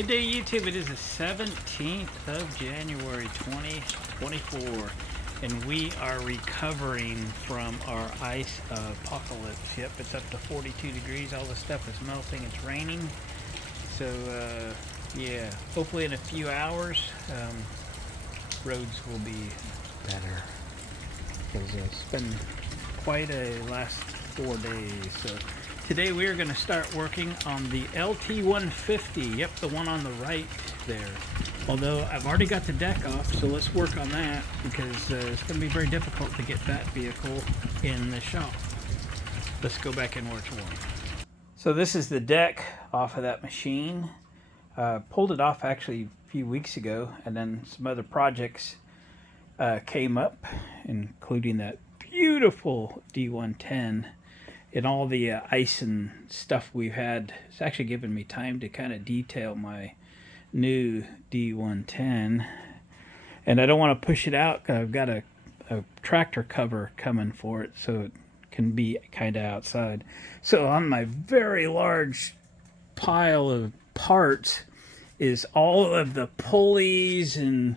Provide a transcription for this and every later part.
Good day, YouTube. It is the 17th of January 2024, and we are recovering from our ice apocalypse. Yep, it's up to 42 degrees. All the stuff is melting. It's raining. So, yeah, hopefully in a few hours, roads will be better. Because it's been quite a last 4 days. So today we are going to start working on the LT150. Yep, the one on the right there. Although I've already got the deck off, so let's work on that because it's going to be very difficult to get that vehicle in the shop. Let's go back in where it's warm. So this is the deck off of that machine. Pulled it off actually a few weeks ago, and then some other projects came up, including that beautiful D110 and all the ice and stuff we've had. It's actually given me time to kind of detail my new D110, and I don't want to push it out because I've got a tractor cover coming for it so it can be kind of outside. So on my very large pile of parts is all of the pulleys and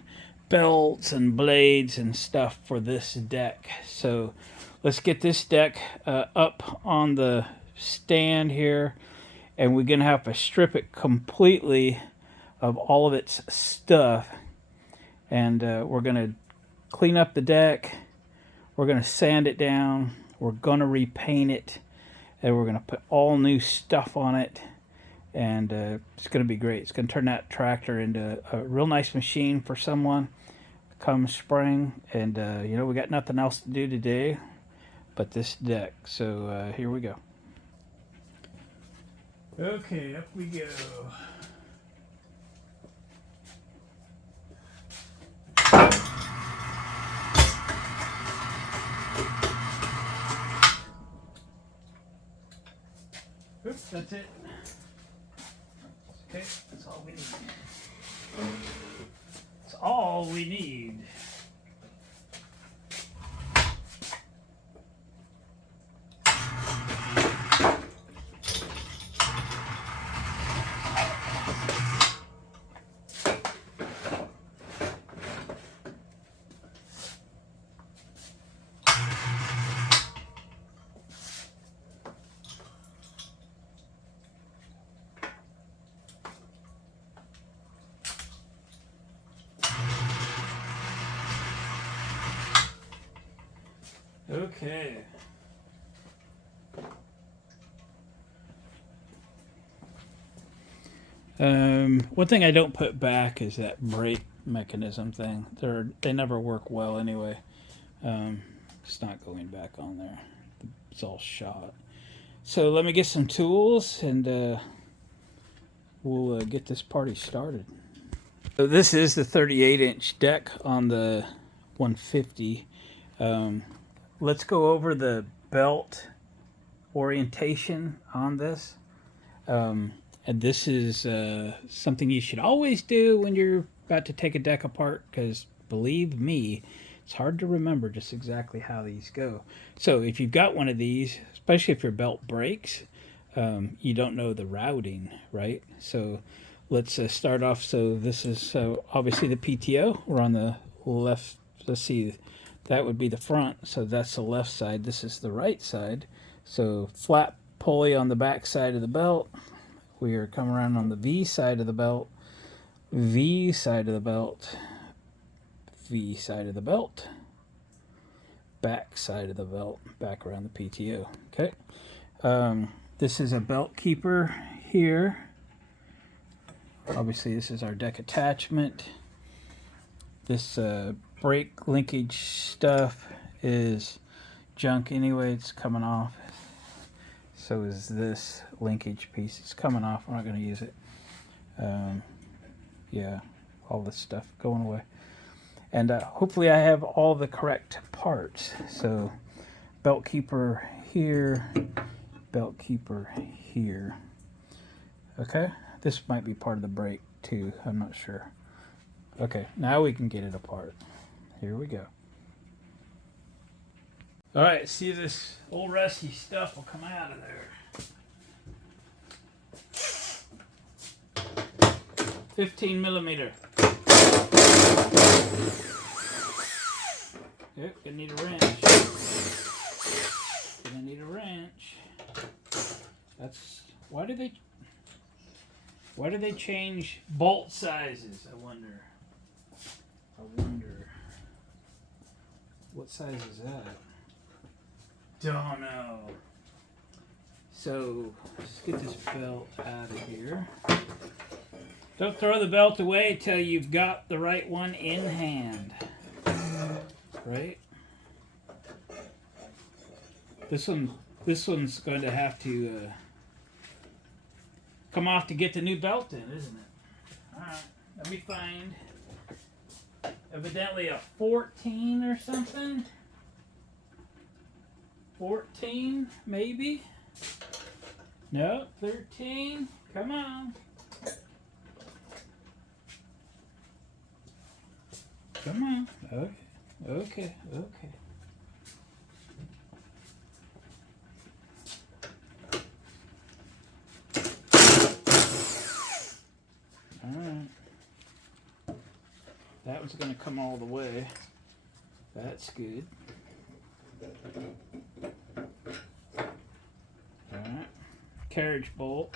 belts and blades and stuff for this deck. So let's get this deck up on the stand here, and we're gonna have to strip it completely of all of its stuff, and we're gonna clean up the deck, we're gonna sand it down, we're gonna repaint it, and we're gonna put all new stuff on it, and it's gonna be great. It's gonna turn that tractor into a real nice machine for someone come spring. And you know, we got nothing else to do today but this deck, so here we go. Okay, up we go. Oops, that's it. Okay, that's all we need. That's all we need. Okay. One thing I don't put back is that brake mechanism thing. They never work well anyway. It's not going back on there. It's all shot. So let me get some tools, and we'll get this party started. So this is the 38-inch deck on the 150. Let's go over the belt orientation on this. And this is something you should always do when you're about to take a deck apart, because believe me, it's hard to remember just exactly how these go. So if you've got one of these, especially if your belt breaks, you don't know the routing, right? So let's start off. So this is obviously the PTO. We're on the left. Let's see. That would be the front, so that's the left side. This is the right side. So flat pulley on the back side of the belt. We are coming around on the V side of the belt, V side of the belt, V side of the belt, back side of the belt, back around the PTO. Okay. This is a belt keeper here. Obviously, this is our deck attachment. This brake linkage stuff is junk anyway. It's coming off. So is this linkage piece. It's coming off. We're not going to use it. Yeah, all this stuff going away. And hopefully I have all the correct parts. So belt keeper here, belt keeper here. Okay, this might be part of the brake too. I'm not sure. Okay, now we can get it apart. Here we go. All right, see, this old rusty stuff will come out of there. 15 millimeter. Yep, gonna need a wrench. Gonna need a wrench. That's why do they change bolt sizes? I wonder. What size is that? Don't know. So let's get this belt out of here. Don't throw the belt away till you've got the right one in hand. Right? This one's going to have to come off to get the new belt in, isn't it? Alright, let me find evidently a 14 or something. 14, maybe? No, 13. Come on. Come on. Okay. Alright. That one's going to come all the way. That's good. Alright. Carriage bolt.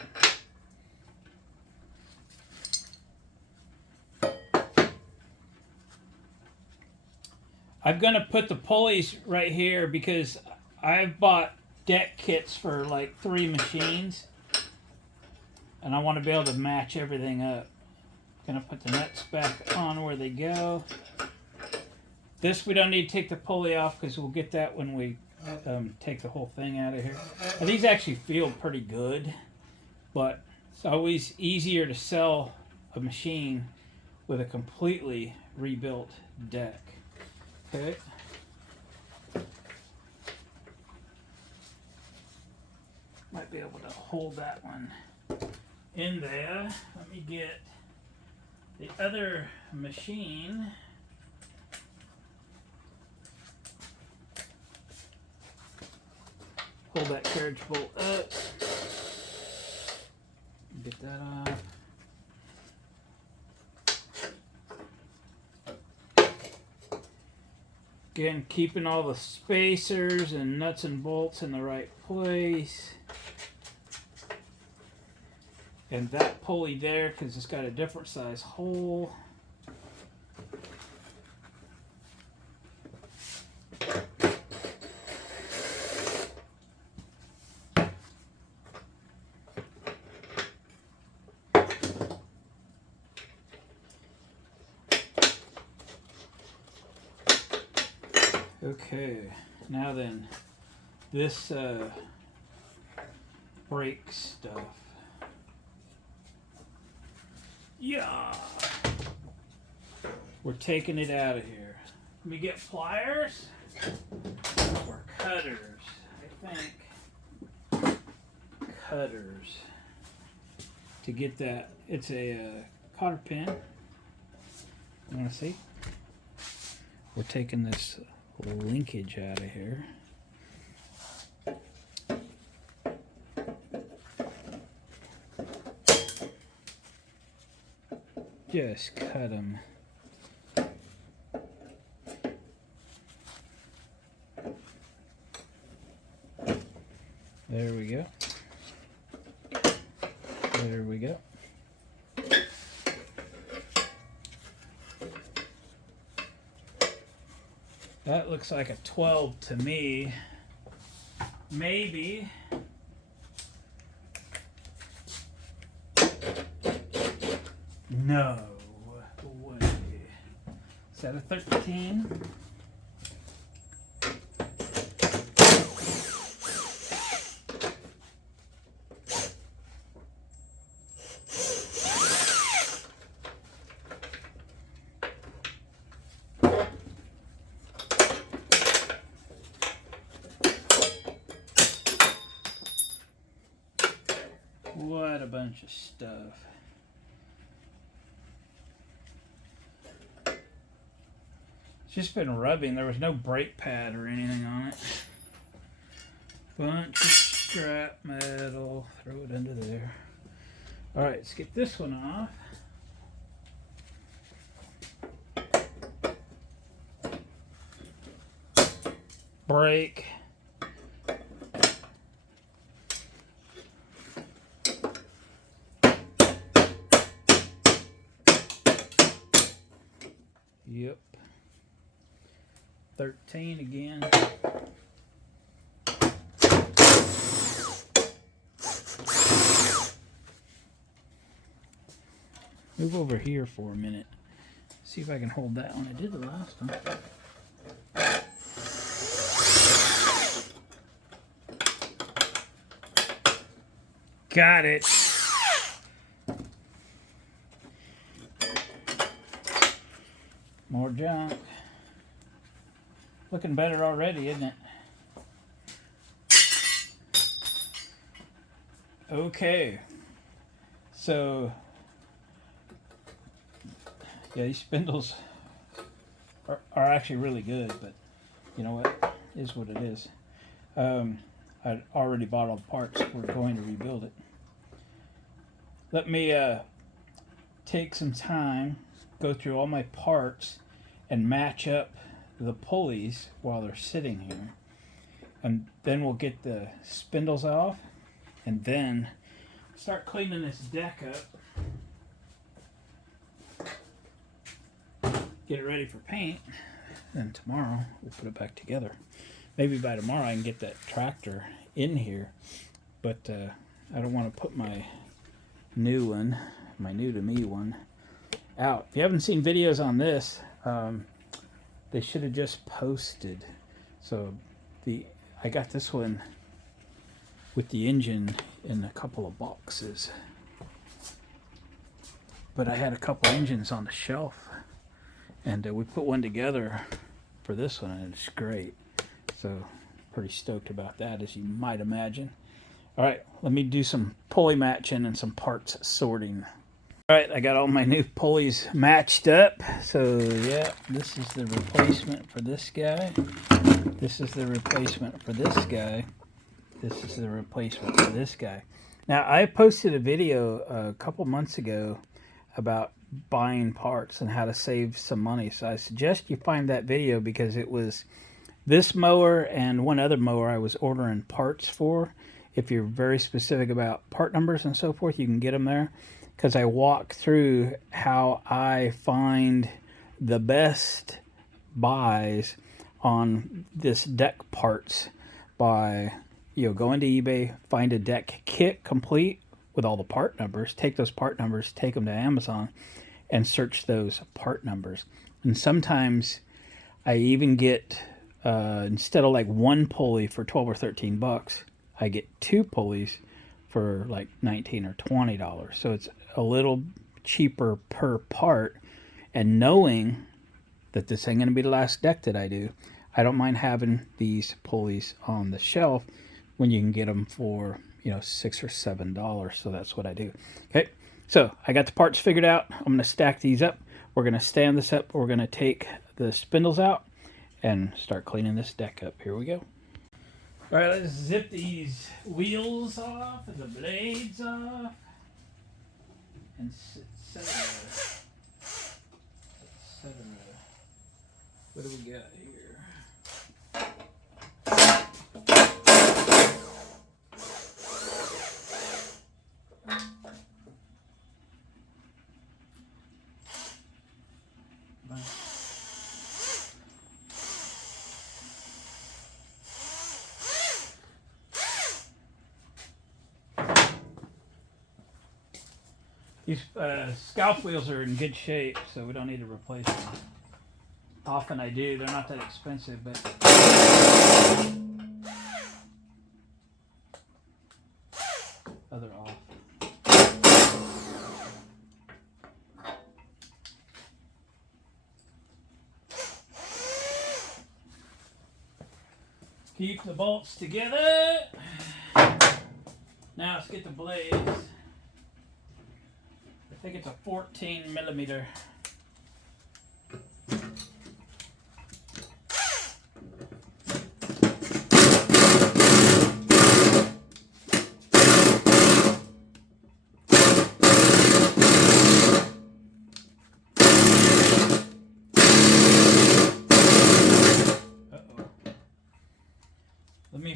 I'm going to put the pulleys right here because I've bought deck kits for like 3 machines. And I want to be able to match everything up. Gonna put the nuts back on where they go. This we don't need to take the pulley off because we'll get that when we take the whole thing out of here. Now, these actually feel pretty good, but it's always easier to sell a machine with a completely rebuilt deck. Okay. Might be able to hold that one in there. Let me get the other machine. Hold that carriage bolt up. Get that off. Again, keeping all the spacers and nuts and bolts in the right place. And that pulley there, because it's got a different size hole. Okay, now then, this brake stuff. Yeah, we're taking it out of here. Let me get pliers or cutters. I think cutters to get that. It's a cotter pin. You want to see? We're taking this linkage out of here. Just cut them. There we go. There we go. That looks like a 12 to me. Maybe. No way. Is that a 13? What a bunch of stuff. Just been rubbing. There was no brake pad or anything on it. Bunch of scrap metal. Throw it under there. Alright, let's get this one off. brake. Yep. 13 again. Move over here for a minute. See if I can hold that one. I did the last one. Got it. More junk. Looking better already, isn't it? Okay. So, yeah, these spindles are actually really good, but you know what? It is what it is. I already bought all the parts. We're going to rebuild it. Let me take some time, go through all my parts, and match up the pulleys while they're sitting here. And then we'll get the spindles off, and then start cleaning this deck up. Get it ready for paint. And tomorrow we'll put it back together. Maybe by tomorrow I can get that tractor in here. But I don't want to put my new one, my new to me one, out. If you haven't seen videos on this, they should have just posted. So I got this one with the engine in a couple of boxes. But I had a couple engines on the shelf, and we put one together for this one, and it's great. So pretty stoked about that, as you might imagine. All right, let me do some pulley matching and some parts sorting. All right, I got all my new pulleys matched up. So yeah, this is the replacement for this guy. This is the replacement for this guy. This is the replacement for this guy. Now, I posted a video a couple months ago about buying parts and how to save some money. So I suggest you find that video, because it was this mower and one other mower I was ordering parts for. If you're very specific about part numbers and so forth, you can get them there, because I walk through how I find the best buys on this deck parts by, go into eBay, find a deck kit complete with all the part numbers, take those part numbers, take them to Amazon, and search those part numbers. And sometimes I even get, instead of like one pulley for 12 or 13 bucks, I get two pulleys for like $19 or $20. So it's a little cheaper per part. And knowing that this ain't going to be the last deck that I do, I don't mind having these pulleys on the shelf when you can get them for, $6 or $7. So that's what I do. Okay, so I got the parts figured out. I'm going to stack these up. We're going to stand this up. We're going to take the spindles out and start cleaning this deck up. Here we go. All right, let's zip these wheels off and the blades off. And etc. What do we got here? These scalp wheels are in good shape, so we don't need to replace them. Often I do. They're not that expensive, but they're off. Keep the bolts together. Now let's get the blades. I think it's a 14 millimeter.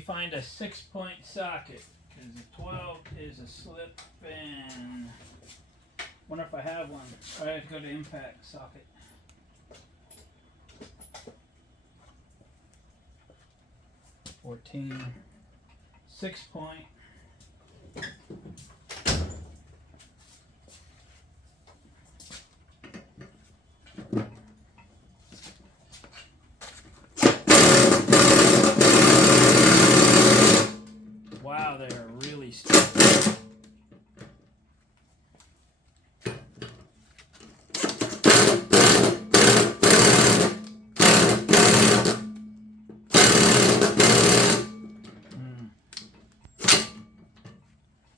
find a 6-point socket, because the 12 is a slip in. Wonder if I have one. I have to go to impact socket. $14, 6-point. Wow, they are really stiff.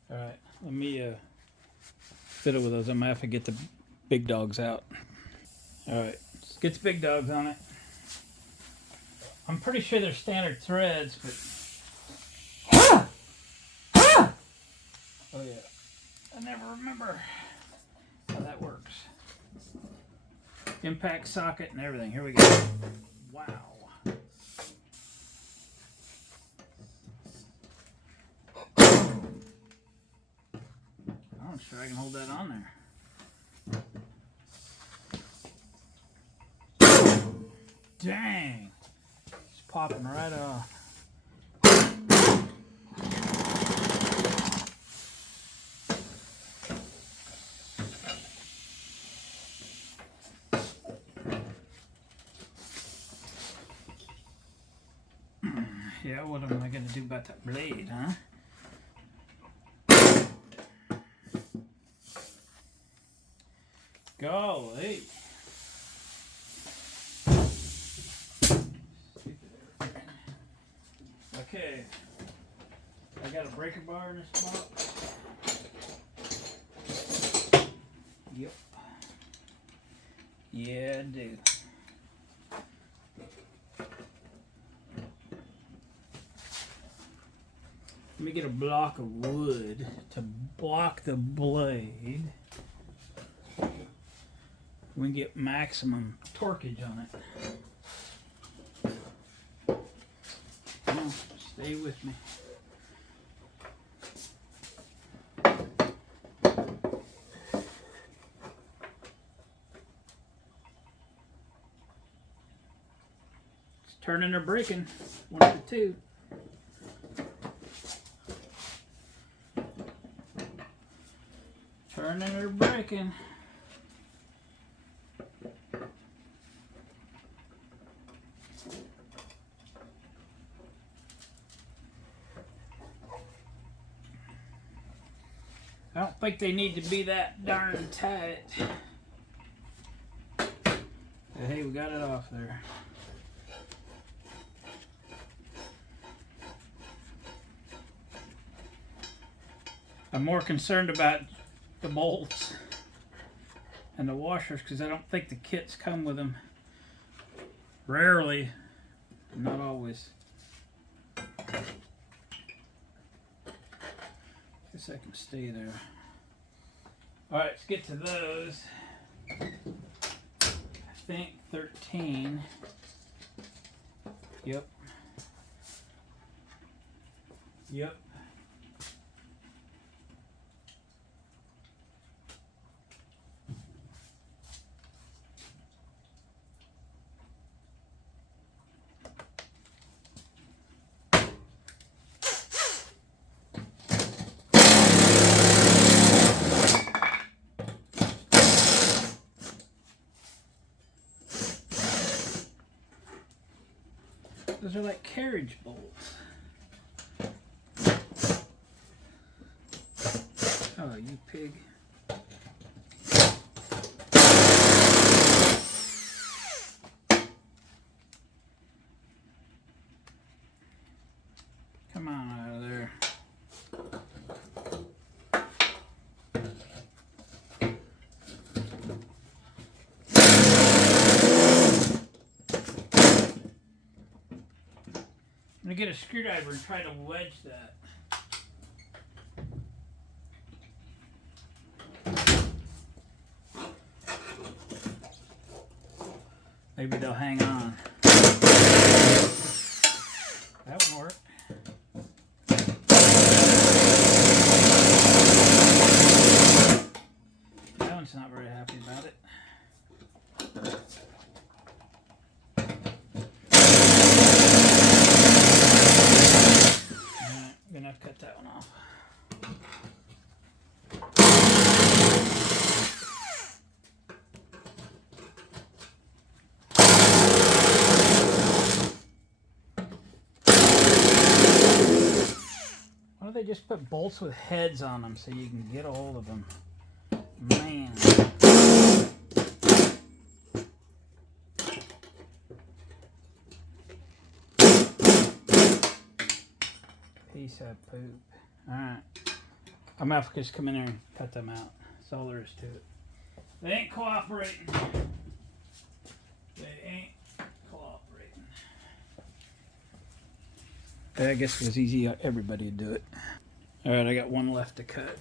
All right, let me fiddle with those. I'm gonna have to get the big dogs out. All right, let's get the big dogs on it. I'm pretty sure they're standard threads, but oh yeah, I never remember how that works. Impact socket and everything. Here we go. Wow. I'm sure I can hold that on there. Dang. It's popping right off. Yeah, what am I going to do about that blade, huh? Golly. Okay. I got a breaker bar in this box. Yep. Yeah, I do. Let me get a block of wood to block the blade. We can get maximum torquage on it. Come on, stay with me. It's turning or breaking, one of the two. Turning or breaking. I don't think they need to be that darn tight. But hey, we got it off there. I'm more concerned about the bolts and the washers because I don't think the kits come with them. Rarely, not always. Guess I can stay there. Alright, let's get to those. I think 13. Yep. Yep. Those are like carriage bolts. Oh, you pig. Come on out of there. I'm gonna get a screwdriver and try to wedge that. Maybe they'll hang on. That one worked. wife's not very happy about it. Alright, I'm gonna cut that one off. Why don't they just put bolts with heads on them so you can get a hold of them? Man. Piece of poop. Alright. I'm gonna have to just come in there and cut them out. That's all there is to it. They ain't cooperating. They ain't cooperating. I guess it was easy, everybody would do it. Alright, I got one left to cut.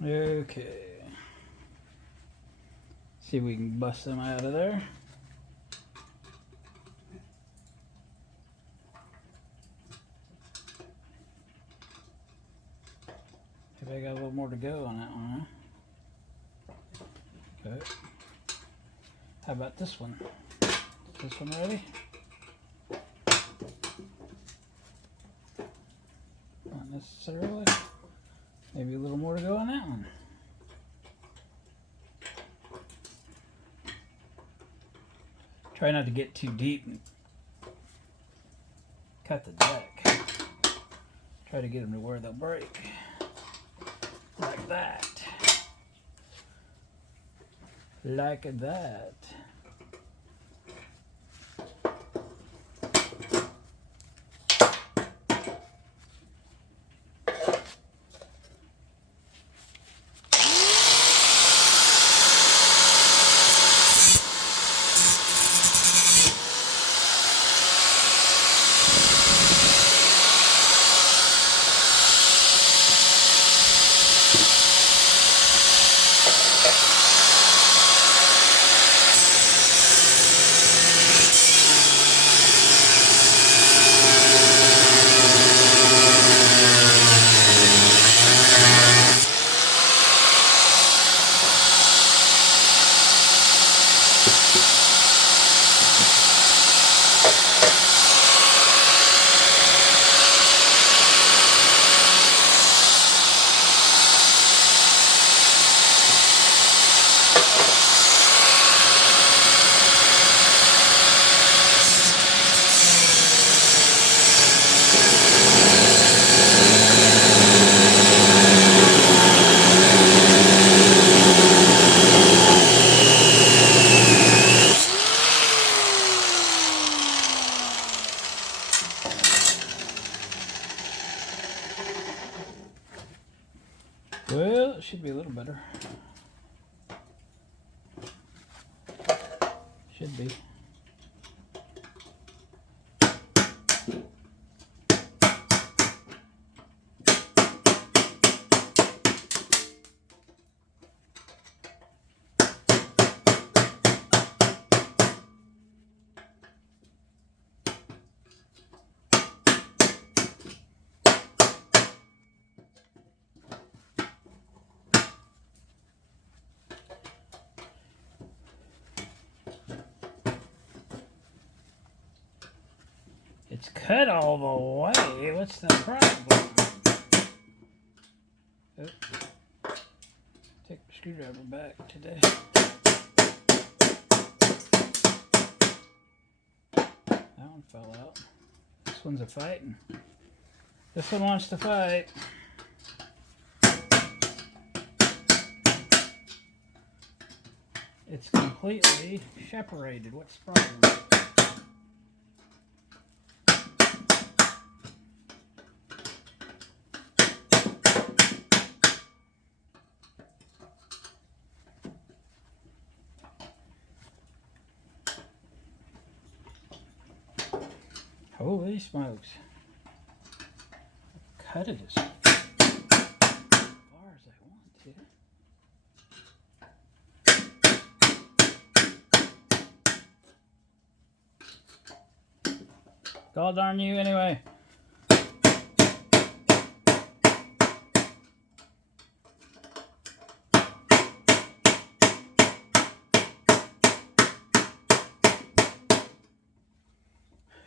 Okay. See if we can bust them out of there. Maybe I got a little more to go on that one, huh? Okay. How about this one? Is this one ready? Not necessarily. Maybe a little more to go on that one. Try not to get too deep and cut the deck. Try to get them to where they'll break. Like that. Like that. Well, it should be a little better. Should be. It's cut all the way. What's the problem? Oh. Take the screwdriver back today. That one fell out. This one's a fighting. This one wants to fight. it's completely separated. What's the problem? Holy smokes. Cut it as far as I want to. God darn you anyway.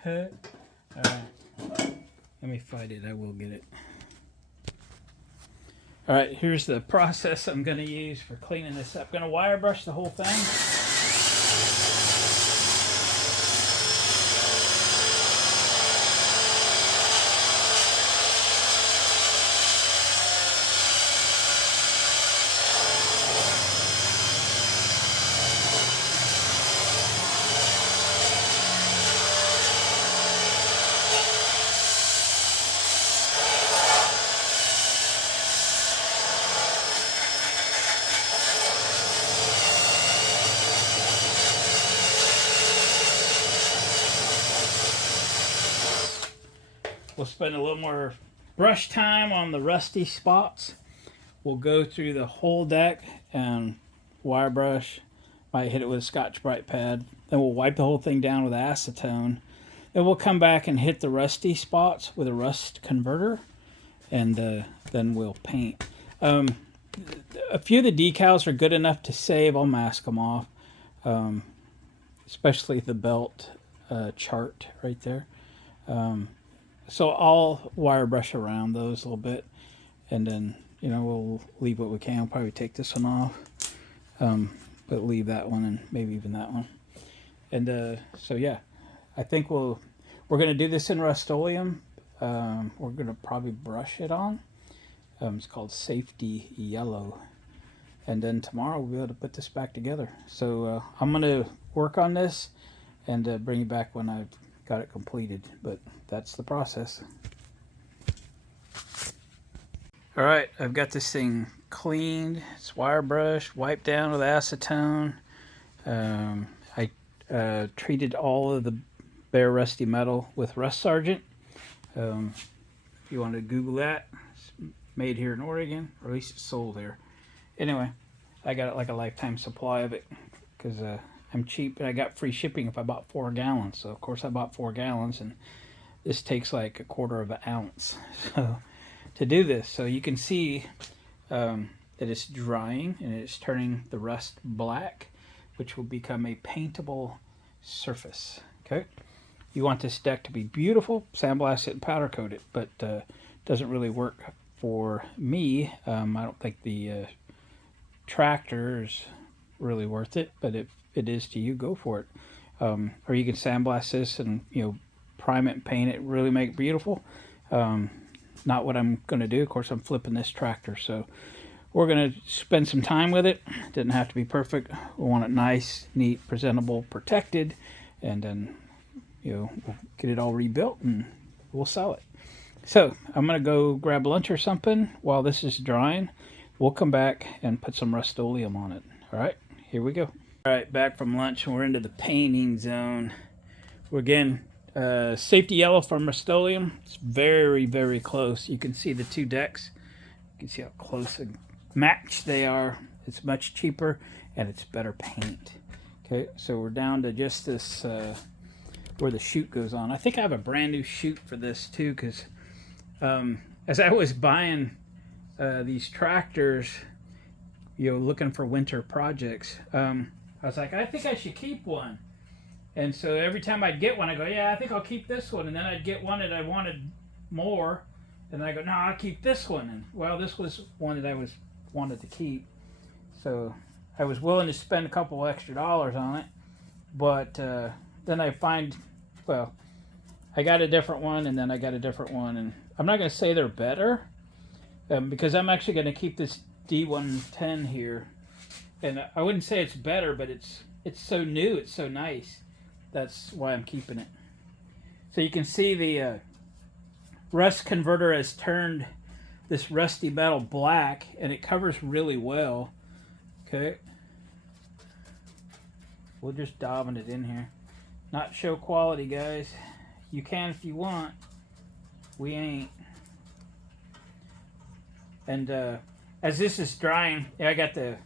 Alright. Let me fight it. I will get it. Alright, here's the process I'm going to use for cleaning this up. I'm going to wire brush the whole thing. We'll spend a little more brush time on the rusty spots. We'll go through the whole deck and wire brush. Might hit it with a Scotch-Brite pad. Then we'll wipe the whole thing down with acetone. Then we'll come back and hit the rusty spots with a rust converter. And then we'll paint. A few of the decals are good enough to save. I'll mask them off. Especially the belt chart right there. So I'll wire brush around those a little bit, and then, you know, we'll leave what we can. We'll probably take this one off, but leave that one and maybe even that one. And so yeah, I think we're going to do this in Rust-Oleum. We're going to probably brush it on. It's called Safety Yellow. And then tomorrow we'll be able to put this back together. So I'm going to work on this and bring it back when I've got it completed. But that's the process. All right, I've got this thing cleaned. It's wire brushed, wiped down with acetone. I treated all of the bare rusty metal with Rust Sergeant. If you want to Google that, it's made here in Oregon, or at least it's sold there. Anyway, I got like a lifetime supply of it because I'm cheap and I got free shipping if I bought 4 gallons. So of course I bought 4 gallons, and this takes like 1/4 of an ounce. So to do this, so you can see that it's drying and it's turning the rust black, which will become a paintable surface. Okay, you want this deck to be beautiful, sandblast it and powder coat it, but doesn't really work for me. I don't think the tractor is really worth it, but if it is to you, go for it. Or you can sandblast this and, you know, prime it and paint it, really make it beautiful. Not what I'm going to do. Of course, I'm flipping this tractor, so we're going to spend some time with it. Doesn't have to be perfect. We want it nice, neat, presentable, protected, and then, you know, we'll get it all rebuilt and we'll sell it. So I'm going to go grab lunch or something while this is drying. We'll come back and put some Rust-Oleum on it. All right, here we go. All right, back from lunch, and we're into the painting zone. We're again, Safety Yellow from Rust-Oleum. It's very, very close. You can see the 2 decks. You can see how close and matched they are. It's much cheaper and it's better paint. Okay, so we're down to just this where the chute goes on. I think I have a brand new chute for this too, because as I was buying these tractors, you know, looking for winter projects, I was like, I think I should keep one. And so every time I'd get one, I go, yeah, I think I'll keep this one. And then I'd get one that I wanted more, and I go, no, I'll keep this one. And well, this was one that I wanted to keep, so I was willing to spend a couple extra dollars on it. But then I find, well, I got a different one, and then I got a different one, and I'm not going to say they're better, because I'm actually going to keep this D110 here And I wouldn't say it's better, but it's so new, it's so nice. That's why I'm keeping it. So you can see the rust converter has turned this rusty metal black, and it covers really well. Okay. We're just daubing it in here. Not show quality, guys. You can if you want. We ain't. And as this is drying, I got the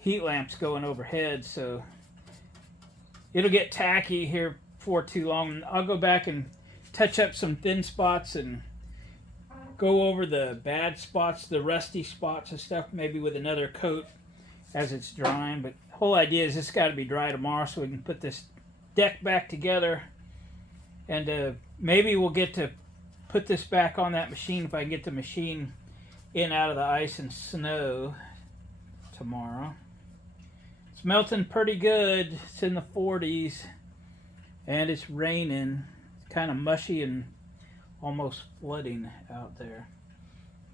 heat lamps going overhead, so it'll get tacky here for too long. I'll go back and touch up some thin spots and go over the bad spots, the rusty spots and stuff, maybe with another coat as it's drying. But the whole idea is this got to be dry tomorrow so we can put this deck back together. And maybe we'll get to put this back on that machine if I can get the machine in out of the ice and snow tomorrow. It's melting pretty good. It's in the 40s and it's raining. It's kind of mushy and almost flooding out there.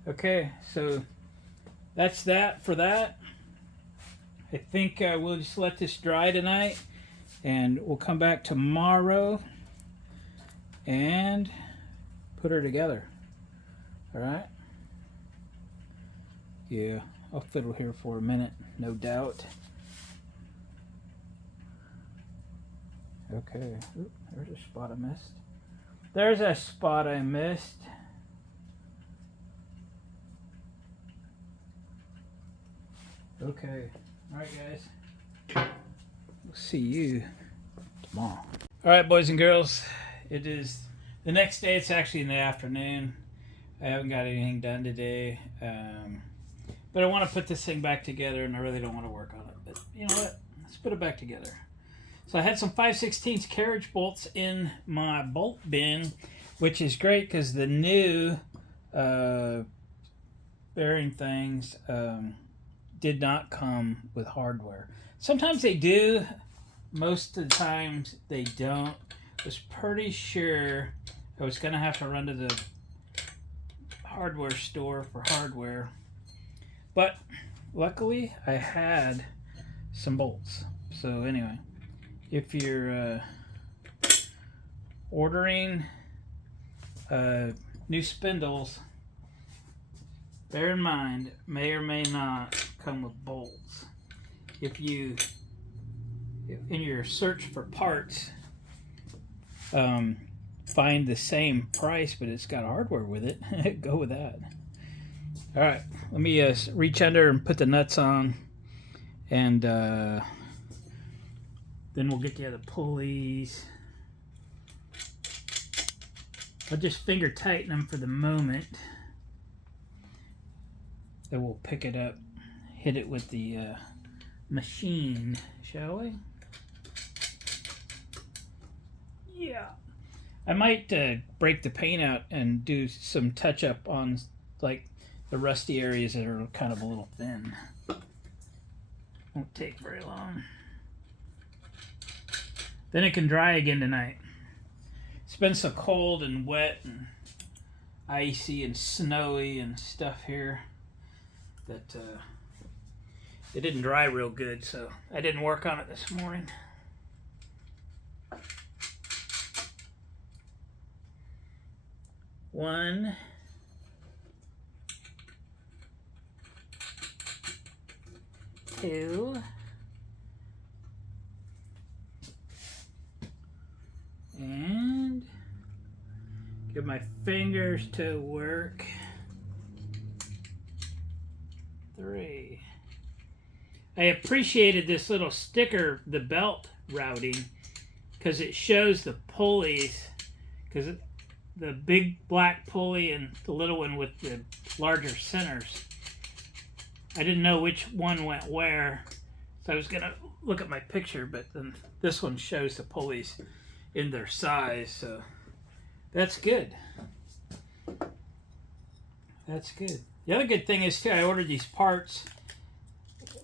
Okay, so that's that for that. I think we'll just let this dry tonight and we'll come back tomorrow and put her together. All right? Yeah, I'll fiddle here for a minute, no doubt. Okay, oop, there's a spot I missed. There's a spot I missed. Okay, all right, guys. We'll see you tomorrow. All right, boys and girls. It is the next day. It's actually in the afternoon. I haven't got anything done today. But I want to put this thing back together, and I really don't want to work on it. But you know what? Let's put it back together. So I had some 5/16 carriage bolts in my bolt bin, which is great because the new bearing things did not come with hardware. Sometimes they do. Most of the times they don't. I was pretty sure I was going to have to run to the hardware store for hardware. But luckily I had some bolts. So anyway, if you're ordering new spindles, bear in mind, may or may not come with bolts. If you, in your search for parts, find the same price but it's got hardware with it, go with that. All right, let me reach under and put the nuts on, and then we'll get the other pulleys. I'll just finger tighten them for the moment. Then we'll pick it up, hit it with the machine, shall we? Yeah. I might break the paint out and do some touch up on like the rusty areas that are kind of a little thin. Won't take very long. Then it can dry again tonight. It's been so cold and wet and icy and snowy and stuff here that it didn't dry real good, so I didn't work on it this morning. One, two, and get my fingers to work. 3. I appreciated this little sticker, the belt routing, because it shows the pulleys, because the big black pulley and the little one with the larger centers. I didn't know which one went where, so I was going to look at my picture, but then this one shows the pulleys in their size, so that's good. That's good. The other good thing is, too, I ordered these parts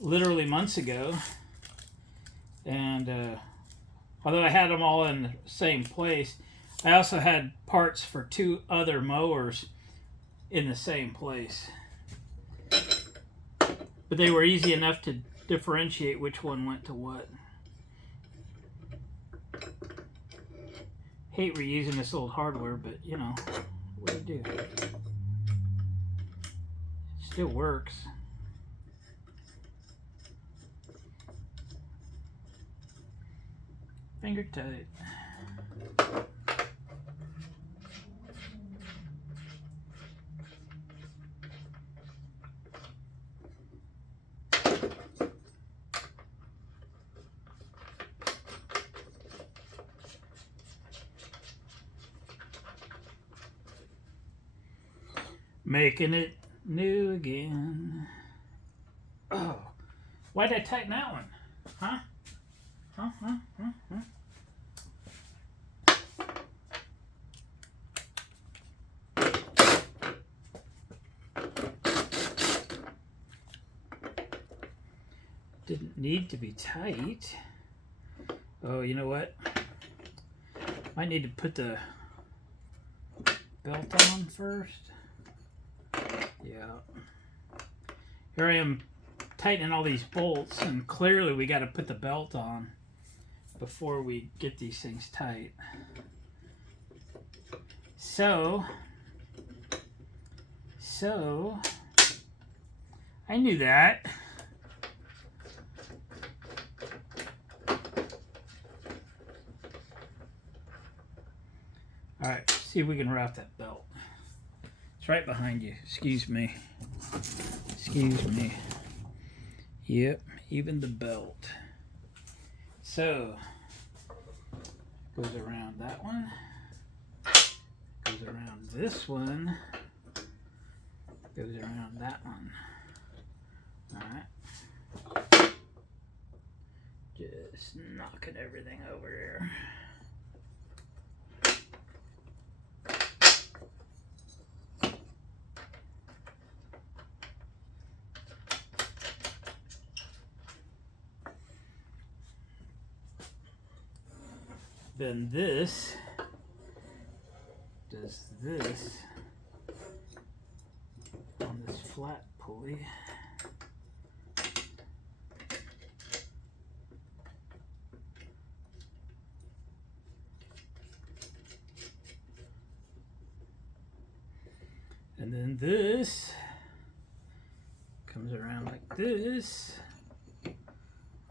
literally months ago, and although I had them all in the same place, I also had parts for 2 other mowers in the same place. But they were easy enough to differentiate which one went to what. Hate reusing this old hardware, but you know, what do you do? Still works. Finger tight. Making it new again. Oh, why did I tighten that one? Huh? Didn't need to be tight. Oh, you know what? I need to put the belt on first. Yeah. Here I am tightening all these bolts, and clearly we got to put the belt on before we get these things tight. So I knew that. All right, see if we can route that belt. It's right behind you. Excuse me. Excuse me. Yep, even the belt. So, goes around that one. Goes around this one. Goes around that one. Alright. Just knocking everything over here. Then this does this on this flat pulley. And then this comes around like this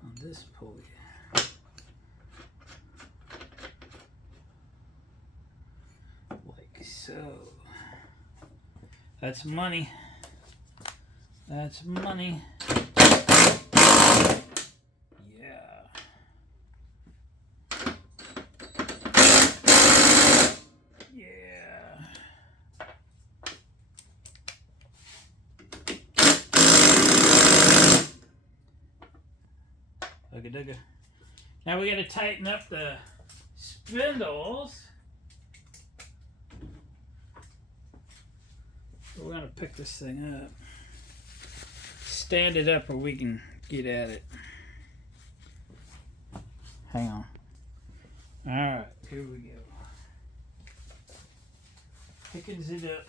on this pulley. So that's money. That's money. Yeah. Yeah. Ugga dugga. Now we got to tighten up the spindles. We're going to pick this thing up, stand it up where we can get at it. Hang on. Alright, here we go. Pickens it up.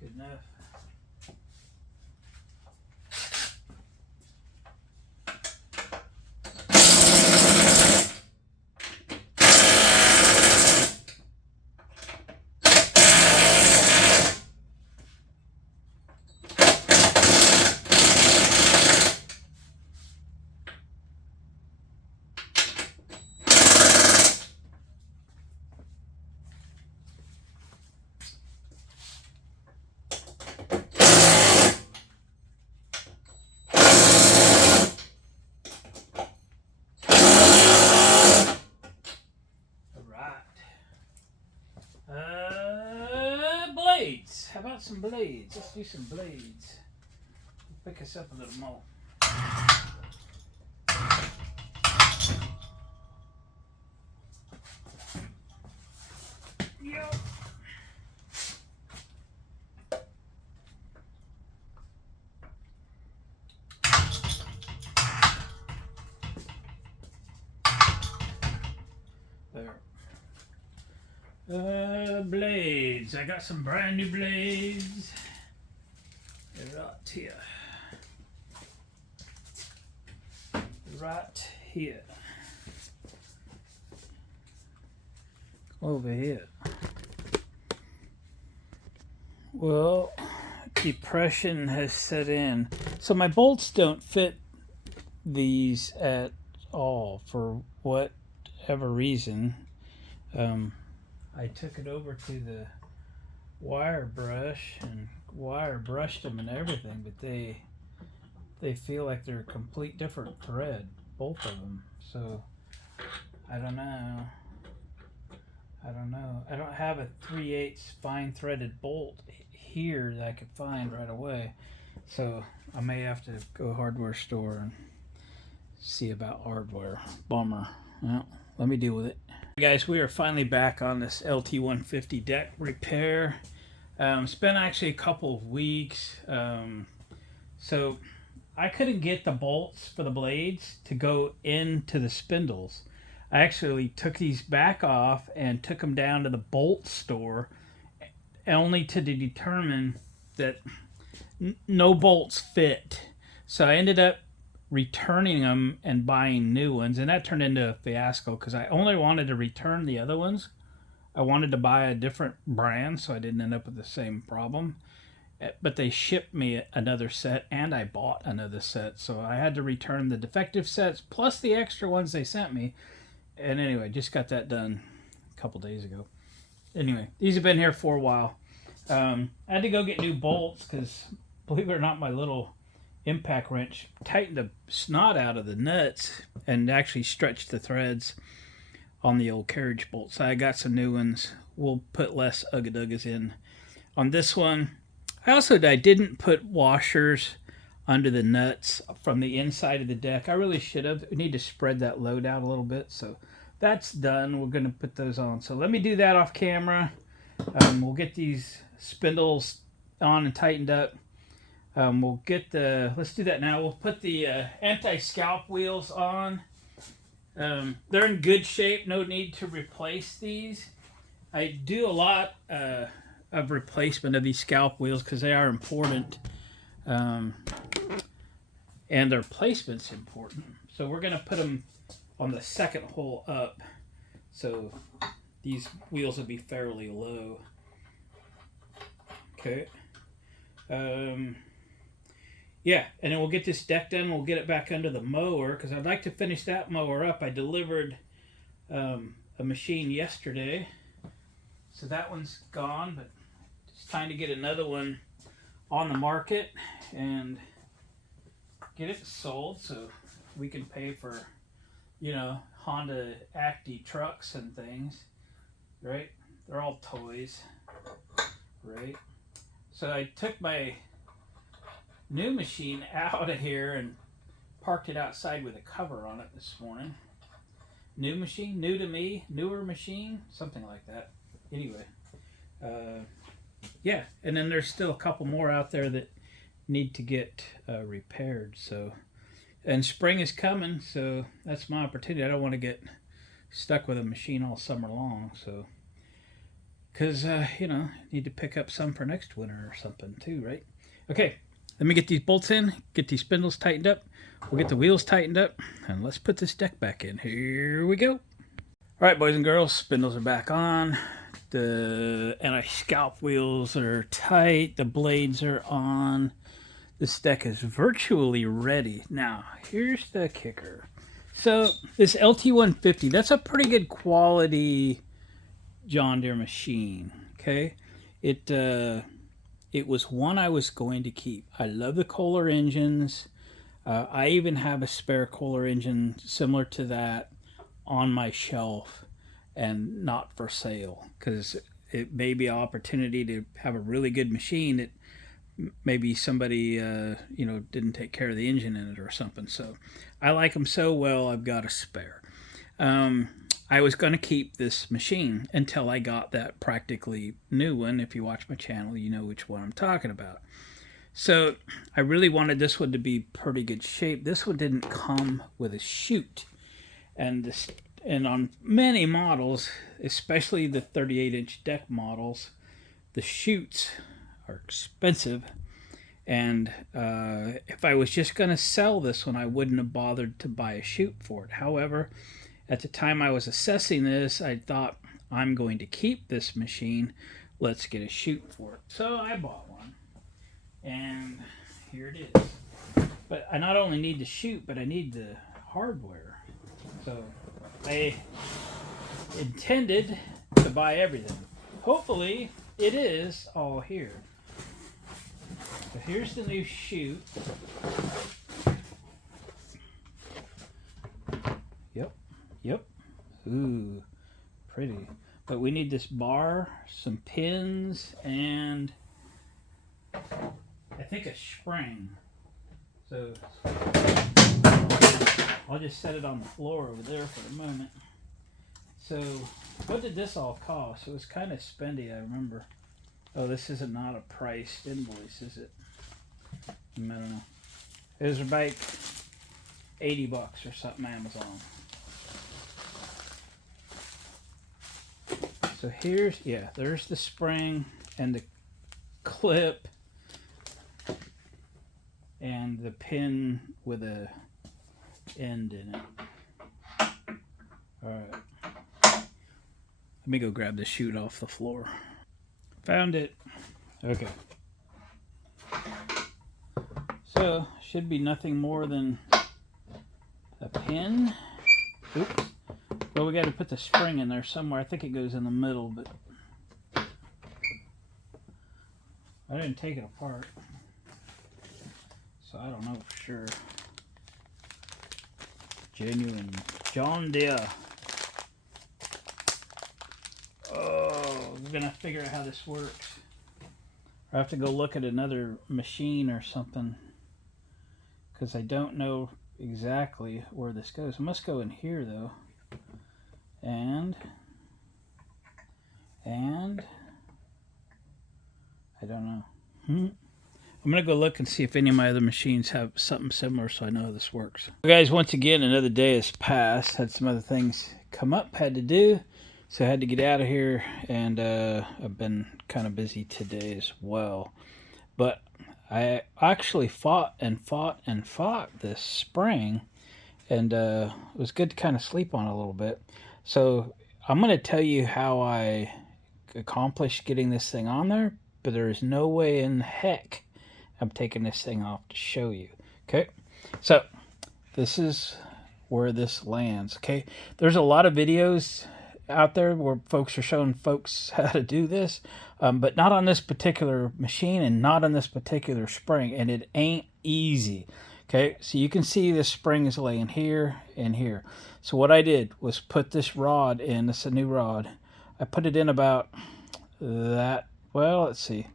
Good enough. Blades. How about some blades? Let's do some blades. Pick us up a little more. Yep. There. Blades. I got some brand new blades. They're right here. Right here. Over here. Well, depression has set in. So my bolts don't fit these at all for whatever reason. I took it over to the wire brush and wire brushed them and everything, but they feel like they're a complete different thread, both of them. So I don't know. I don't have a 3/8 fine threaded bolt here that I could find right away. So I may have to go hardware store and see about hardware. Bummer. Well, let me deal with it. Guys, we are finally back on this LT150 deck repair. It's been actually a couple of weeks. So I couldn't get the bolts for the blades to go into the spindles. I actually took these back off and took them down to the bolt store only to determine that no bolts fit. So I ended up returning them and buying new ones, and that turned into a fiasco because I only wanted to return the other ones. I wanted to buy a different brand so I didn't end up with the same problem. But they shipped me another set and I bought another set, so I had to return the defective sets plus the extra ones they sent me. And anyway, just got that done a couple days ago. Anyway, these have been here for a while. I had to go get new bolts because, believe it or not, my little impact wrench tightened the snot out of the nuts and actually stretched the threads on the old carriage bolts. So I got some new ones. We'll put less ugga-duggas in on this one. I didn't put washers under the nuts from the inside of the deck. I really should have. We need to spread that load out a little bit. So that's done. We're going to put those on. So let me do that off camera. We'll get these spindles on and tightened up. We'll get let's do that now. We'll put the anti-scalp wheels on. They're in good shape. No need to replace these. I do a lot of replacement of these scalp wheels because they are important. And their placement's important. So we're going to put them on the second hole up. So these wheels will be fairly low. Okay. Yeah, and then we'll get this deck done. We'll get it back under the mower because I'd like to finish that mower up. I delivered a machine yesterday. So that one's gone, but it's time to get another one on the market and get it sold so we can pay for, Honda Acti trucks and things, right? They're all toys, right? So I took my new machine out of here and parked it outside with a cover on it this morning. New machine, new to me, newer machine, something like that. Anyway, yeah, and then there's still a couple more out there that need to get repaired. So, and spring is coming, so that's my opportunity. I don't want to get stuck with a machine all summer long. So, because need to pick up some for next winter or something too, right? Okay, let me get these bolts in, get these spindles tightened up. We'll get the wheels tightened up, and let's put this deck back in. Here we go. All right, boys and girls, spindles are back on. The anti-scalp wheels are tight. The blades are on. This deck is virtually ready. Now, here's the kicker. So, this LT150, that's a pretty good quality John Deere machine, okay? It was one I was going to keep. I love the Kohler engines. I even have a spare Kohler engine similar to that on my shelf and not for sale because it may be an opportunity to have a really good machine that maybe somebody didn't take care of the engine in it or something. So I like them so well, I've got a spare. I was going to keep this machine until I got that practically new one. If you watch my channel, you know which one I'm talking about. So I really wanted this one to be pretty good shape. This one didn't come with a chute, and And on many models, especially the 38-inch deck models, the chutes are expensive. And if I was just going to sell this one, I wouldn't have bothered to buy a chute for it. However, at the time I was assessing this, I thought, I'm going to keep this machine. Let's get a chute for it. So I bought one. And here it is. But I not only need the chute, but I need the hardware. So I intended to buy everything. Hopefully it is all here. So here's the new chute. Yep. Ooh, pretty. But we need this bar, some pins, and I think a spring. So I'll just set it on the floor over there for the moment. So what did this all cost? It was kind of spendy, I remember. Oh, this is not a priced invoice, is it? I don't know. It was about 80 bucks or something, Amazon. So here's, yeah, there's the spring and the clip and the pin with a end in it. Alright. Let me go grab the chute off the floor. Found it. Okay. So, should be nothing more than a pin. Oops. Well, we got to put the spring in there somewhere. I think it goes in the middle, but I didn't take it apart, so I don't know for sure. Genuine John Deere. Oh, we're gonna figure out how this works. I have to go look at another machine or something, because I don't know exactly where this goes. It must go in here though. And I don't know. I'm gonna go look and see if any of my other machines have something similar, so I know how this works. So guys, once again, another day has passed. Had some other things come up, had to do, so I had to get out of here, and I've been kind of busy today as well. But I actually fought this spring, and it was good to kind of sleep on it a little bit. So I'm going to tell you how I accomplished getting this thing on there, but there is no way in heck I'm taking this thing off to show you. Okay, so this is where this lands. Okay, there's a lot of videos out there where folks are showing folks how to do this, but not on this particular machine and not on this particular spring, and it ain't easy. Okay, so you can see this spring is laying here and here. So what I did was put this rod in. This is a new rod. I put it in about that, well, let's see.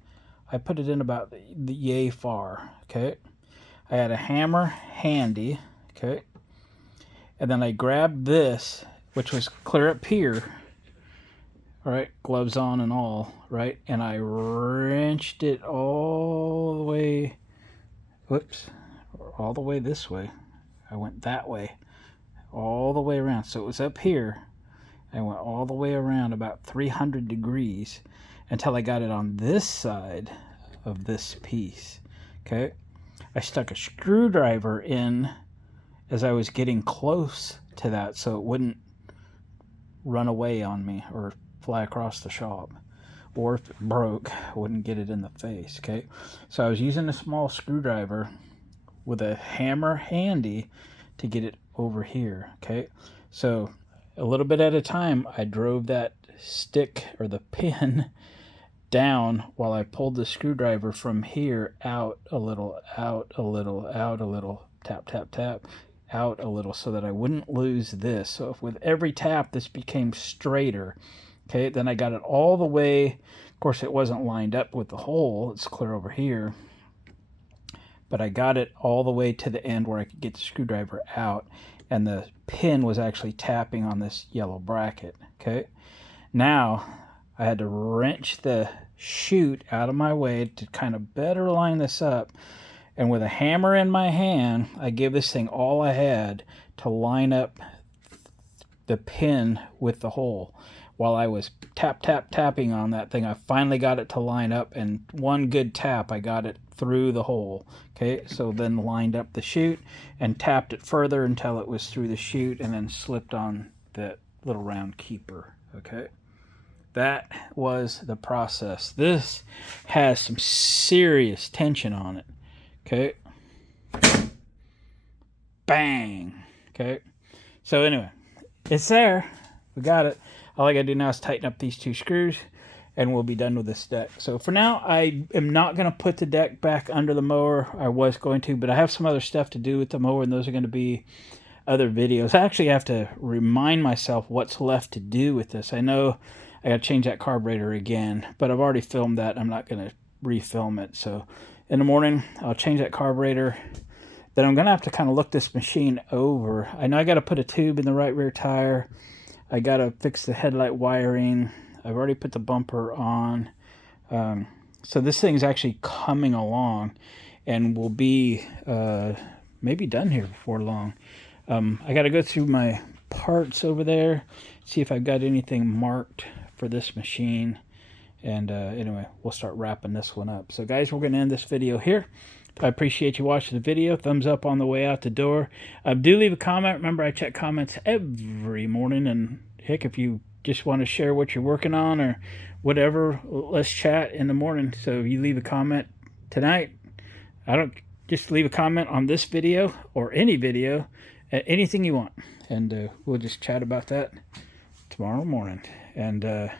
I put it in about the yay far, okay? I had a hammer handy, okay? And then I grabbed this, which was clear up here, all right, gloves on and all, right? And I wrenched it all the way, whoops, all the way this way. I went that way, all the way around. So it was up here. I went all the way around about 300 degrees until I got it on this side of this piece. Okay, I stuck a screwdriver in as I was getting close to that so it wouldn't run away on me or fly across the shop, or if it broke, I wouldn't get it in the face. Okay, so I was using a small screwdriver with a hammer handy to get it over here. Okay, so a little bit at a time I drove that stick or the pin down while I pulled the screwdriver from here out a little, out a little, out a little, tap tap tap, out a little, so that I wouldn't lose this. So if with every tap this became straighter. Okay, then I got it all the way, of course it wasn't lined up with the hole, it's clear over here, but I got it all the way to the end where I could get the screwdriver out, and the pin was actually tapping on this yellow bracket. Okay, now I had to wrench the chute out of my way to kind of better line this up, and with a hammer in my hand I gave this thing all I had to line up the pin with the hole. While I was tapping on that thing, I finally got it to line up, and one good tap I got it through the hole. Okay, so then lined up the chute and tapped it further until it was through the chute, and then slipped on that little round keeper. Okay, that was the process. This has some serious tension on it. Okay, bang. Okay, so anyway, it's there. We got it. All I gotta do now is tighten up these 2 screws, and we'll be done with this deck. So for now, I am not gonna put the deck back under the mower. I was going to, but I have some other stuff to do with the mower, and those are gonna be other videos. I actually have to remind myself what's left to do with this. I know I gotta change that carburetor again, but I've already filmed that. I'm not gonna refilm it. So in the morning, I'll change that carburetor. Then I'm gonna have to kind of look this machine over. I know I gotta put a tube in the right rear tire. I gotta fix the headlight wiring. I've already put the bumper on. So this thing's actually coming along and will be maybe done here before long. I gotta go through my parts over there, see if I've got anything marked for this machine. And anyway, we'll start wrapping this one up. So guys, we're gonna end this video here. I appreciate you watching the video. Thumbs up on the way out the door. Do leave a comment. Remember, I check comments every morning. And heck, if you just want to share what you're working on or whatever, let's chat in the morning. So you leave a comment tonight. Just leave a comment on this video or any video, anything you want. And we'll just chat about that tomorrow morning. And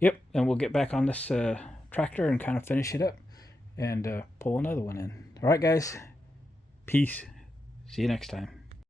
yep, and we'll get back on this tractor and kind of finish it up. And pull another one in. All right, guys. Peace. See you next time.